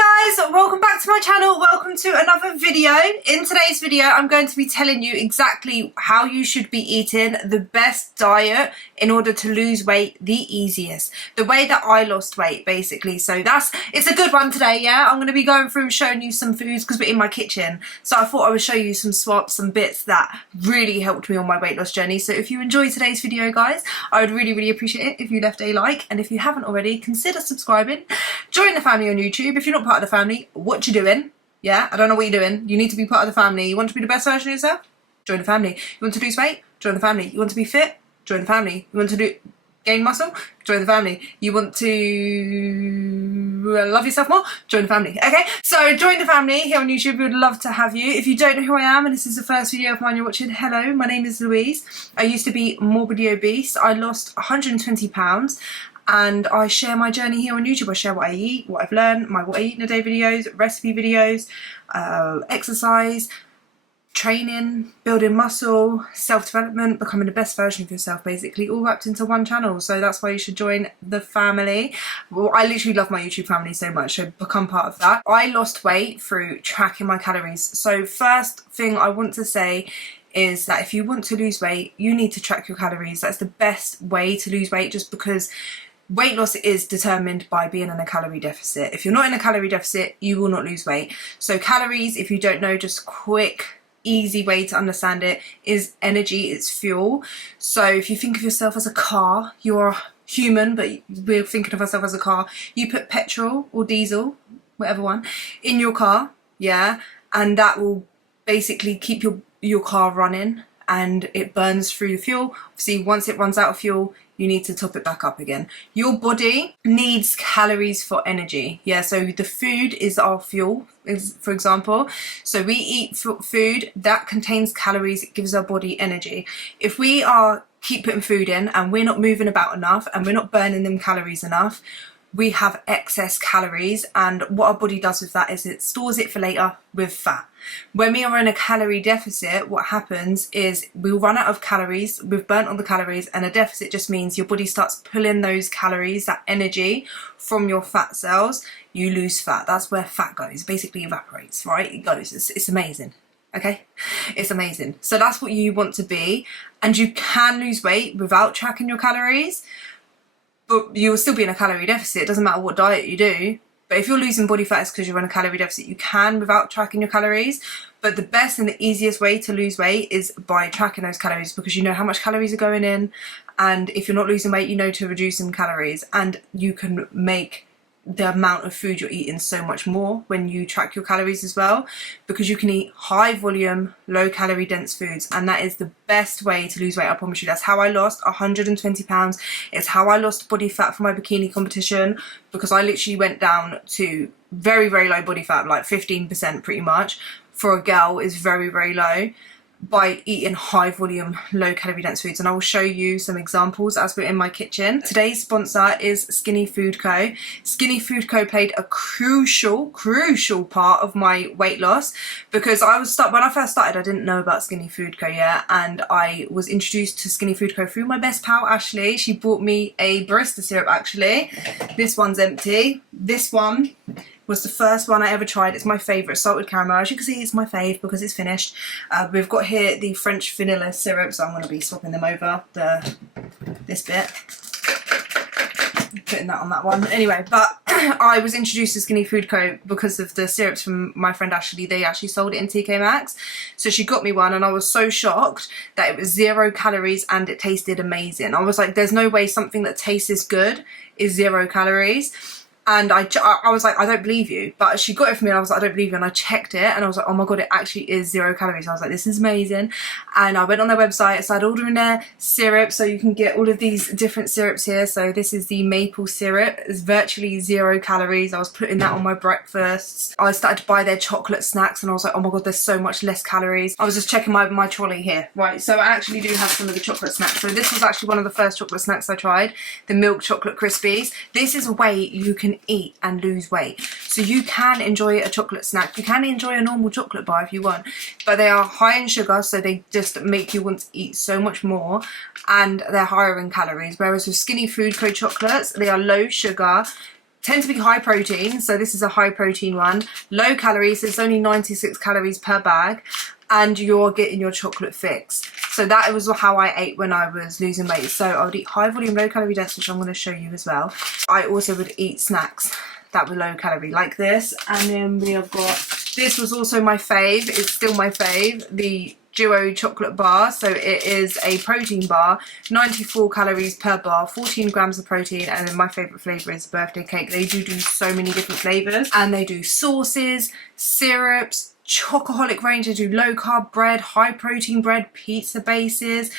Hey guys, welcome back to my channel. Welcome to another video. In today's video, I'm going to be telling you exactly how you should be eating the best diet in order to lose weight the easiest. The way that I lost weight, basically. So it's a good one today, yeah? I'm going to be going through and showing you some foods because we're in my kitchen. So I thought I would show you some swaps, some bits that really helped me on my weight loss journey. So if you enjoyed today's video, guys, I would really appreciate it if you left a like. And if you haven't already, consider subscribing. Join the family on YouTube. If you're not part of the family, what you doing? Yeah, I don't know what you're doing. You need to be part of the family. You want to be the best version of yourself? Join the family. You want to lose weight? Join the family. You want to be fit? Join the family. You want to gain muscle? Join the family. You want to love yourself more? Join the family. Okay, so join the family here on YouTube. We would love to have you. If you don't know who I am and this is the first video of mine you're watching, hello, my name is Louise. I used to be morbidly obese. I lost 120 pounds. And I share my journey here on YouTube. I share what I eat, what I've learned, my what I eat in a day videos, recipe videos, exercise, training, building muscle, self-development, becoming the best version of yourself, basically, all wrapped into one channel. So that's why you should join the family. Well, I literally love my YouTube family so much, so become part of that. I lost weight through tracking my calories. So first thing I want to say is that if you want to lose weight, you need to track your calories. That's the best way to lose weight, just because weight loss is determined by being in a calorie deficit. If you're not in a calorie deficit, you will not lose weight. So calories, if you don't know, just quick, easy way to understand it is energy, it's fuel. So if you think of yourself as a car, you're human, but we're thinking of ourselves as a car. You put petrol or diesel, whatever one, in your car, yeah, and that will basically keep your car running and it burns through the fuel. Obviously, once it runs out of fuel, you need to top it back up again. Your body needs calories for energy. Yeah, so the food is our fuel, for example. So we eat food that contains calories, it gives our body energy. If we keep putting food in and we're not moving about enough and we're not burning them calories enough, we have excess calories, and what our body does with that is it stores it for later with fat. When we are in a calorie deficit, what happens is we'll run out of calories, we've burnt all the calories, and a deficit just means your body starts pulling those calories, that energy, from your fat cells. You lose fat. That's where fat goes, basically evaporates, right? It goes. It's amazing. Okay, it's amazing. So that's what you want to be, and you can lose weight without tracking your calories, but you will still be in a calorie deficit. It doesn't matter what diet you do. But if you're losing body fat, it's because you're in a calorie deficit. You can without tracking your calories. But the best and the easiest way to lose weight is by tracking those calories, because you know how much calories are going in. And if you're not losing weight, you know to reduce some calories. And you can make the amount of food you're eating so much more when you track your calories as well, because you can eat high volume, low calorie dense foods, and that is the best way to lose weight. I promise you. That's how I lost 120 pounds. It's how I lost body fat for my bikini competition, because I literally went down to very low body fat, like 15% pretty much. For a girl is very low, by eating high volume, low calorie dense foods. And I will show you some examples as we're in my kitchen. Today's sponsor is Skinny Food Co. Skinny Food Co played a crucial part of my weight loss, because when I first started, I didn't know about Skinny Food Co yet, and I was introduced to Skinny Food Co through my best pal Ashley. She bought me a barista syrup actually. This one's empty. This one was the first one I ever tried. It's my favourite, salted caramel. As you can see, it's my fave because it's finished. We've got here the French vanilla syrup, so I'm going to be swapping them over, this bit. Putting that on that one. Anyway, but I was introduced to Skinny Food Co because of the syrups from my friend Ashley. They actually sold it in TK Maxx. So she got me one and I was so shocked that it was 0 calories and it tasted amazing. I was like, there's no way something that tastes this good is 0 calories. And I was like, I don't believe you. But she got it for me and I was like, I don't believe you. And I checked it and I was like, oh my God, it actually is 0 calories. I was like, this is amazing. And I went on their website, I started ordering their syrup. So you can get all of these different syrups here. So this is the maple syrup. It's virtually 0 calories. I was putting that on my breakfasts. I started to buy their chocolate snacks and I was like, oh my God, there's so much less calories. I was just checking my trolley here. Right, so I actually do have some of the chocolate snacks. So this was actually one of the first chocolate snacks I tried. The milk chocolate crispies. This is a way you can eat and lose weight. So you can enjoy a chocolate snack. You can enjoy a normal chocolate bar if you want, but they are high in sugar, so they just make you want to eat so much more, and they're higher in calories. Whereas with Skinny Food Co chocolates, they are low sugar, tend to be high protein, so this is a high protein one. Low calories, so it's only 96 calories per bag, and you're getting your chocolate fix. So that was how I ate when I was losing weight. So I would eat high volume, low calorie dense, which I'm going to show you as well. I also would eat snacks that were low calorie like this. And then we have got, this was also my fave, it's still my fave, the Duo chocolate bar. So it is a protein bar, 94 calories per bar, 14 grams of protein, and then my favorite flavor is birthday cake. They do so many different flavors, and they do sauces, syrups, chocoholic range. They do low carb bread, high protein bread, pizza bases,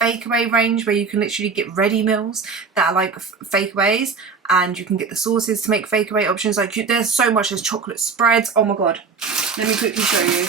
fakeaway range where you can literally get ready meals that are like fakeaways, and you can get the sauces to make fakeaway options. Like there's so much. There's chocolate spreads. Oh my god, let me quickly show you.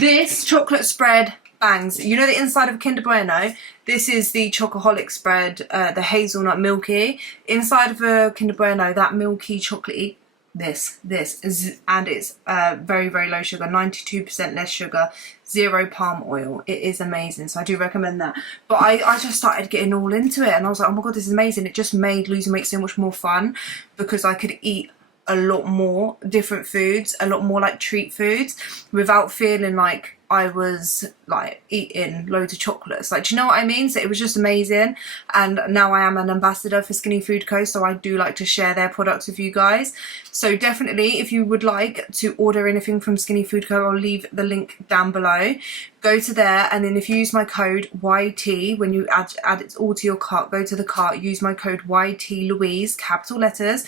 This chocolate spread bangs. You know the inside of Kinder Bueno? This is the chocoholic spread, the hazelnut milky. Inside of a Kinder Bueno, that milky chocolatey, this is, and it's very, very low sugar, 92% less sugar, 0 palm oil. It is amazing, so I do recommend that. But I just started getting all into it, and I was like, oh my god, this is amazing. It just made losing weight so much more fun, because I could eat a lot more different foods, a lot more like treat foods, without feeling like I was like eating loads of chocolates. Like, do you know what I mean? So it was just amazing. And now I am an ambassador for Skinny Food Co, so I do like to share their products with you guys. So definitely, if you would like to order anything from Skinny Food Co, I'll leave the link down below. Go to there, and then if you use my code YT, when you add it all to your cart, go to the cart, use my code YT Louise, capital letters,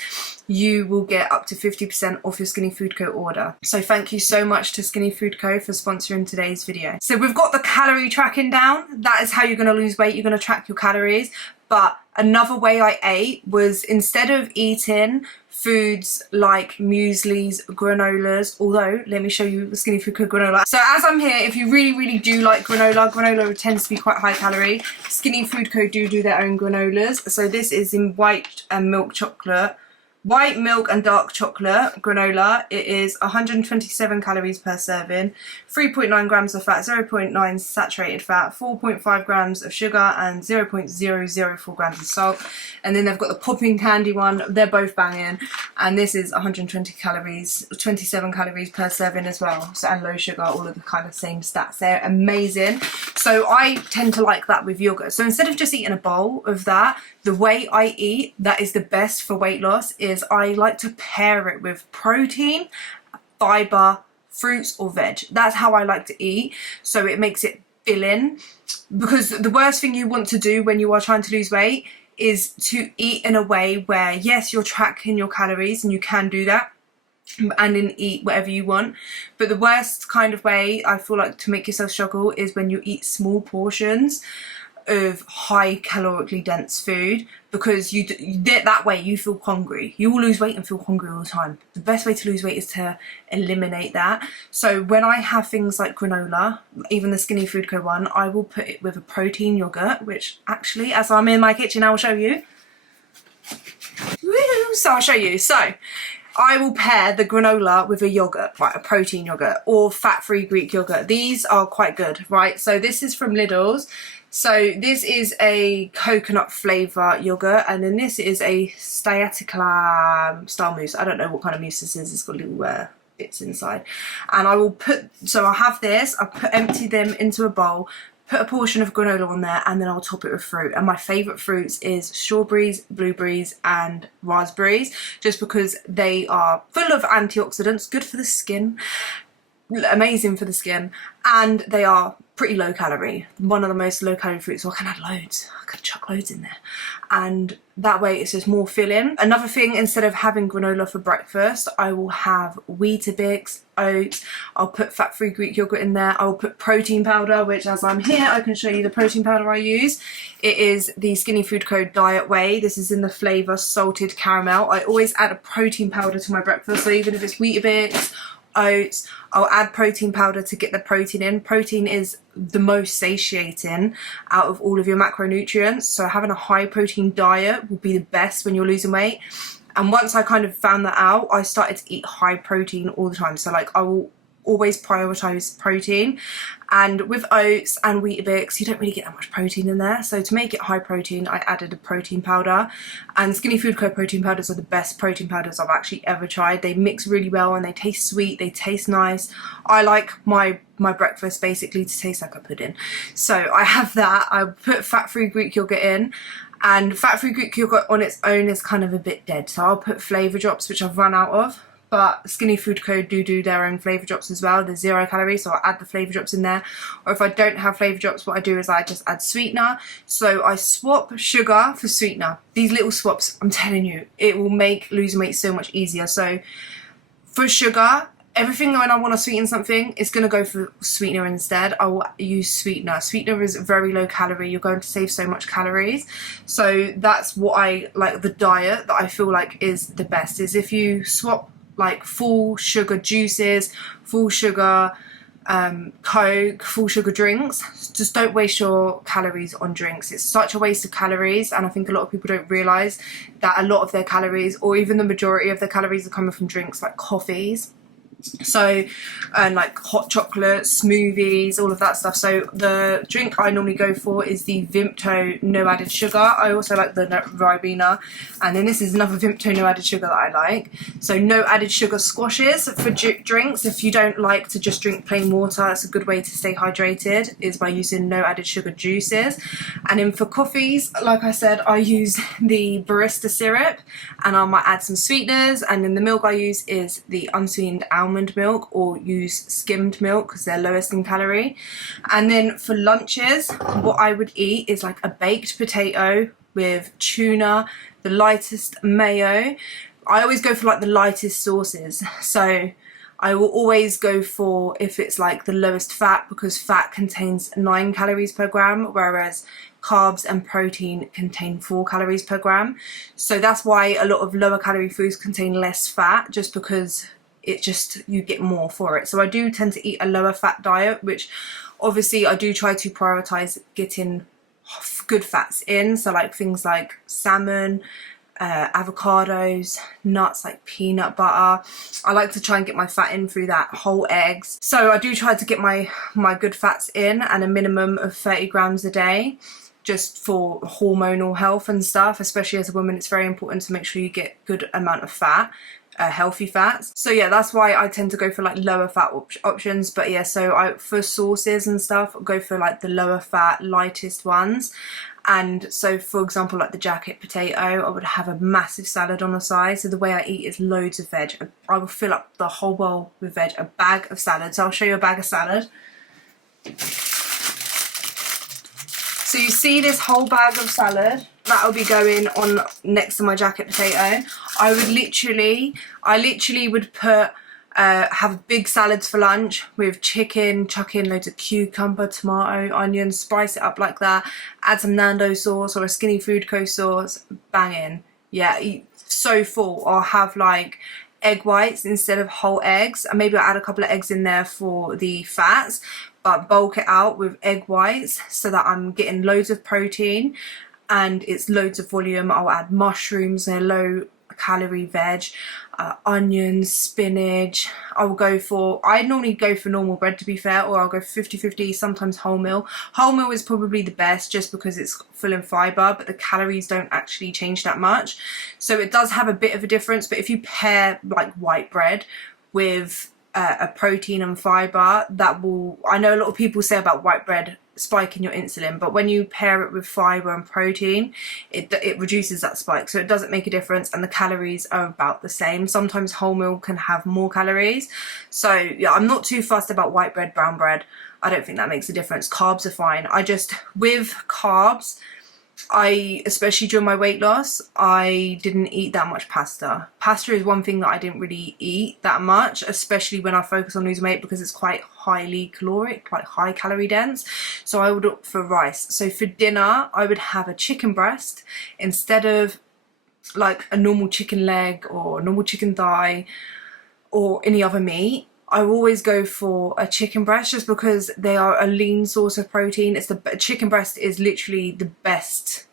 you will get up to 50% off your Skinny Food Co order. So thank you so much to Skinny Food Co for sponsoring today's video. So we've got the calorie tracking down. That is how you're going to lose weight. You're going to track your calories. But another way I ate was, instead of eating foods like mueslis, granolas, although let me show you the Skinny Food Co granola. So as I'm here, if you really do like granola tends to be quite high calorie. Skinny Food Co do their own granolas. So this is in white and milk chocolate. White milk and dark chocolate granola. It is 127 calories per serving, 3.9 grams of fat, 0.9 saturated fat, 4.5 grams of sugar, and 0.004 grams of salt. And then they've got the popping candy one. They're both banging, and this is 120 calories, 27 calories per serving as well. So, and low sugar, all of the kind of same stats. They're amazing. So I tend to like that with yogurt. So instead of just eating a bowl of that, the way I eat that is the best for weight loss is I like to pair it with protein, fibre, fruits or veg. That's how I like to eat. So it makes it filling, because the worst thing you want to do when you are trying to lose weight is to eat in a way where, yes, you're tracking your calories, and you can do that, and then eat whatever you want. But the worst kind of way I feel like to make yourself struggle is when you eat small portions of high calorically dense food, because that way you feel hungry. You will lose weight and feel hungry all the time. The best way to lose weight is to eliminate that. So when I have things like granola, even the Skinny Food Co one, I will put it with a protein yogurt, which actually, as I'm in my kitchen, I will show you. So I'll show you. So I will pair the granola with a yogurt, right, a protein yogurt or fat-free Greek yogurt. These are quite good, right? So this is from Lidl's. So this is a coconut flavour yogurt, and then this is a sciatica style mousse. I don't know what kind of mousse this is. It's got little bits inside. And I will put, so I'll have this, empty them into a bowl, put a portion of granola on there, and then I'll top it with fruit. And my favourite fruits is strawberries, blueberries and raspberries, just because they are full of antioxidants, good for the skin, amazing for the skin, and they are pretty low calorie. One of the most low calorie fruits, so I can add loads. I could chuck loads in there. And that way it's just more filling. Another thing, instead of having granola for breakfast, I will have Weetabix, oats. I'll put fat-free Greek yogurt in there. I'll put protein powder, which as I'm here, I can show you the protein powder I use. It is the Skinny Food Co Diet Whey. This is in the flavour salted caramel. I always add a protein powder to my breakfast. So even if it's Weetabix, oats, I'll add protein powder to get the protein in. Protein is the most satiating out of all of your macronutrients, so having a high protein diet will be the best when you're losing weight. And once I kind of found that out, I started to eat high protein all the time. So like I will always prioritize protein. And with oats and Weetabix, you don't really get that much protein in there. So to make it high protein, I added a protein powder. And Skinny Food Co. protein powders are the best protein powders I've actually ever tried. They mix really well and they taste sweet, they taste nice. I like my breakfast basically to taste like a pudding. So I have that. I put fat-free Greek yogurt in. And fat-free Greek yogurt on its own is kind of a bit dead. So I'll put flavour drops, which I've run out of. But Skinny Food Co. do their own flavour drops as well. They're 0 calories, so I'll add the flavour drops in there. Or if I don't have flavour drops, what I do is I just add sweetener. So I swap sugar for sweetener. These little swaps, I'm telling you, it will make losing weight so much easier. So for sugar, everything when I want to sweeten something, it's going to go for sweetener instead. I will use sweetener. Sweetener is very low calorie. You're going to save so much calories. So that's what I like, the diet that I feel like is the best, is if you swap like full sugar juices, full sugar Coke, full sugar drinks. Just don't waste your calories on drinks. It's such a waste of calories, and I think a lot of people don't realise that a lot of their calories, or even the majority of their calories, are coming from drinks like coffees. So, and like hot chocolate, smoothies, all of that stuff. So the drink I normally go for is the Vimto no added sugar. I also like the Ribena, and then this is another Vimto no added sugar that I like. So no added sugar squashes for drinks. If you don't like to just drink plain water, it's a good way to stay hydrated, is by using no added sugar juices. And then for coffees, like I said, I use the barista syrup, and I might add some sweeteners. And then the milk I use is the unsweetened almond milk, or use skimmed milk because they're lowest in calorie. And then for lunches, what I would eat is like a baked potato with tuna, the lightest mayo. I always go for like the lightest sauces, so I will always go for, if it's like the lowest fat, because fat contains 9 calories per gram, whereas carbs and protein contain 4 calories per gram. So that's why a lot of lower calorie foods contain less fat, just because it just, you get more for it. So I do tend to eat a lower fat diet, which obviously I do try to prioritize getting good fats in. So like things like salmon, avocados, nuts like peanut butter. I like to try and get my fat in through that, whole eggs. So I do try to get my good fats in, and a minimum of 30 grams a day, just for hormonal health and stuff. Especially as a woman, it's very important to make sure you get good amount of fat. Healthy fats. So yeah, that's why I tend to go for like lower fat options. But yeah, so for sauces and stuff, I'll go for like the lower fat, lightest ones. And so for example, like the jacket potato, I would have a massive salad on the side. So the way I eat is loads of veg. I will fill up the whole bowl with veg, a bag of salad. So I'll show you a bag of salad. So you see this whole bag of salad? That'll be going on next to my jacket potato. I literally would put, have big salads for lunch with chicken, chuck in loads of cucumber, tomato, onions, spice it up like that, add some Nando sauce or a Skinny Food Co. sauce, banging. Yeah, eat so full. Or have like egg whites instead of whole eggs, and maybe I'll add a couple of eggs in there for the fats, but bulk it out with egg whites so that I'm getting loads of protein and it's loads of volume. I'll add mushrooms, they're low calorie veg, onions, spinach. I normally go for normal bread, to be fair, or I'll go 50-50, sometimes wholemeal. Wholemeal is probably the best just because it's full in fibre, but the calories don't actually change that much. So it does have a bit of a difference, but if you pair like white bread with a protein and fibre, that will, I know a lot of people say about white bread spiking your insulin, but when you pair it with fibre and protein, it reduces that spike, so it doesn't make a difference, and the calories are about the same. Sometimes wholemeal can have more calories, so yeah, I'm not too fussed about white bread, brown bread. I don't think that makes a difference. Carbs are fine. With carbs, especially during my weight loss, I didn't eat that much pasta. Pasta is one thing that I didn't really eat that much, especially when I focus on losing weight, because it's quite highly caloric, quite high calorie dense. So I would opt for rice. So for dinner, I would have a chicken breast instead of like a normal chicken leg or normal chicken thigh or any other meat. I always go for a chicken breast just because they are a lean source of protein. Chicken breast is literally the best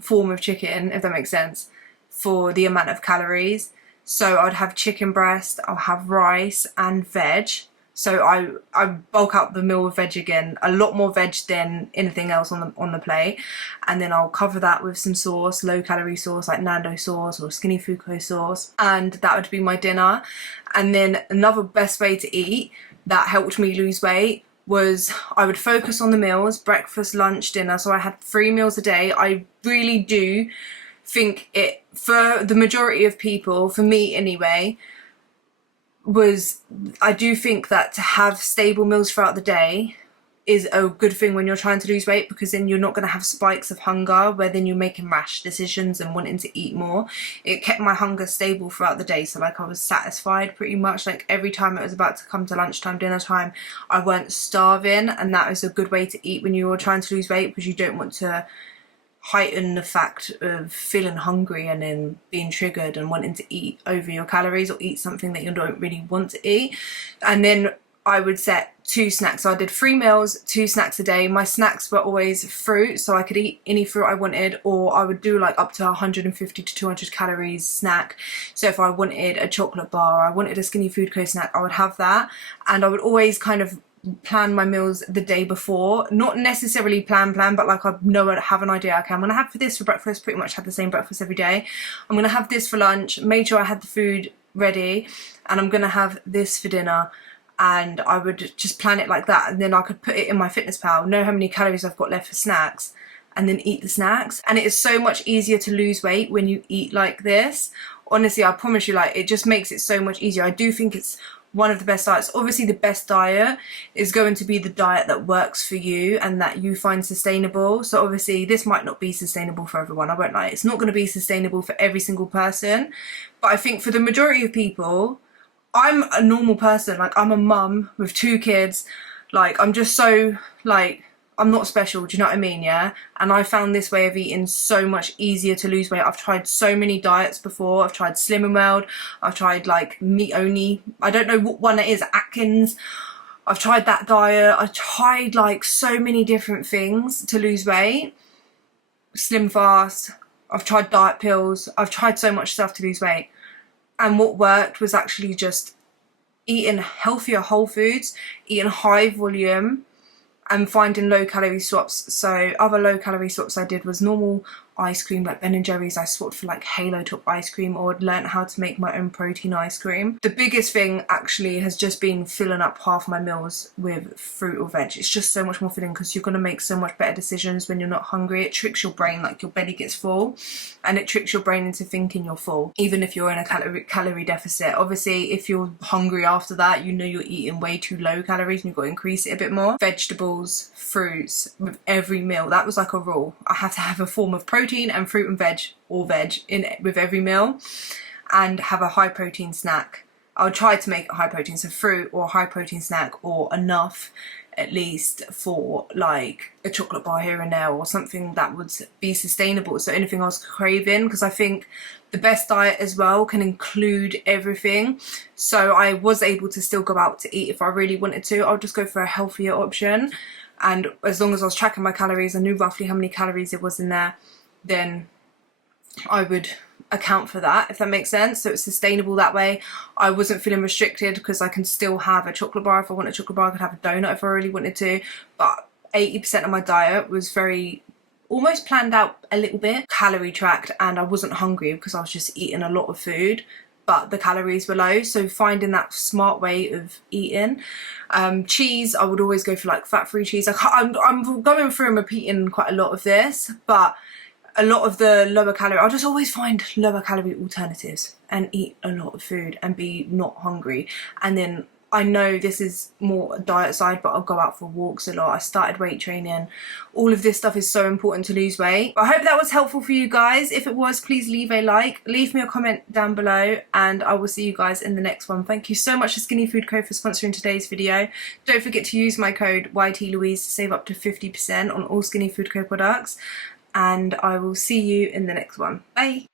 form of chicken, if that makes sense, for the amount of calories. So I'd have chicken breast, I'll have rice and veg. So I bulk up the meal with veg again, a lot more veg than anything else on the plate. And then I'll cover that with some sauce, low calorie sauce like Nando sauce or Skinny Food Co sauce. And that would be my dinner. And then another best way to eat that helped me lose weight was I would focus on the meals, breakfast, lunch, dinner. So I had 3 meals a day. I really do think it, for the majority of people, for me anyway, I do think that to have stable meals throughout the day is a good thing when you're trying to lose weight, because then you're not going to have spikes of hunger where then you're making rash decisions and wanting to eat more. It kept my hunger stable throughout the day, so like I was satisfied pretty much. Like every time it was about to come to lunchtime, dinner time, I weren't starving, and that is a good way to eat when you're trying to lose weight, because you don't want to heighten the fact of feeling hungry and then being triggered and wanting to eat over your calories or eat something that you don't really want to eat. And then I would set 2 snacks. So I did 3 meals, 2 snacks a day. My snacks were always fruit, so I could eat any fruit I wanted, or I would do like up to 150 to 200 calories snack. So if I wanted a chocolate bar, or I wanted a Skinny Food Co snack, I would have that. And I would always kind of plan my meals the day before, not necessarily plan, but like I know, I have an idea. Okay, I'm gonna have this for breakfast, pretty much had the same breakfast every day. I'm gonna have this for lunch, made sure I had the food ready, and I'm gonna have this for dinner. And I would just plan it like that, and then I could put it in my fitness pal, know how many calories I've got left for snacks, and then eat the snacks. And it is so much easier to lose weight when you eat like this. Honestly, I promise you, like, it just makes it so much easier. I do think it's one of the best diets. Obviously the best diet is going to be the diet that works for you and that you find sustainable. So obviously this might not be sustainable for everyone, I won't lie, it's not going to be sustainable for every single person, but I think for the majority of people, I'm a normal person, like I'm a mum with 2 kids, like I'm just so, like, I'm not special, do you know what I mean, yeah? And I found this way of eating so much easier to lose weight. I've tried so many diets before. I've tried Slim and World, I've tried like meat only, I don't know what one it is, Atkins. I've tried that diet. I tried like so many different things to lose weight. Slim Fast, I've tried diet pills, I've tried so much stuff to lose weight. And what worked was actually just eating healthier whole foods, eating high volume, and finding low calorie swaps. So other low calorie swaps I did was normal ice cream, like Ben & Jerry's. I swapped for like Halo Top ice cream, or I'd learned how to make my own protein ice cream. The biggest thing actually has just been filling up half my meals with fruit or veg. It's just so much more filling, because you're going to make so much better decisions when you're not hungry. It tricks your brain, like your belly gets full, and it tricks your brain into thinking you're full, even if you're in a calorie deficit. Obviously if you're hungry after that, you know you're eating way too low calories and you've got to increase it a bit more. Vegetables, fruits with every meal, that was like a rule. I have to have a form of protein and fruit and veg, or veg in it with every meal, and have a high protein snack. I would try to make it high protein, so fruit or a high protein snack, or enough at least for like a chocolate bar here and there, or something that would be sustainable. So anything I was craving, because I think the best diet as well can include everything. So I was able to still go out to eat if I really wanted to. I'll just go for a healthier option, and as long as I was tracking my calories, I knew roughly how many calories it was in there, then I would account for that, if that makes sense. So it's sustainable that way. I wasn't feeling restricted, because I can still have a chocolate bar if I want a chocolate bar. I could have a donut if I really wanted to, but 80% of my diet was very almost planned out a little bit, calorie tracked, and I wasn't hungry because I was just eating a lot of food, but the calories were low. So finding that smart way of eating. Cheese, I would always go for like fat-free cheese. I'm going through and repeating quite a lot of this, but a lot of the lower calorie, I'll just always find lower calorie alternatives and eat a lot of food and be not hungry. And then I know this is more diet side, but I'll go out for walks a lot. I started weight training. All of this stuff is so important to lose weight. I hope that was helpful for you guys. If it was, please leave a like, leave me a comment down below, and I will see you guys in the next one. Thank you so much to Skinny Food Co for sponsoring today's video. Don't forget to use my code YTLouise to save up to 50% on all Skinny Food Co products. And I will see you in the next one. Bye!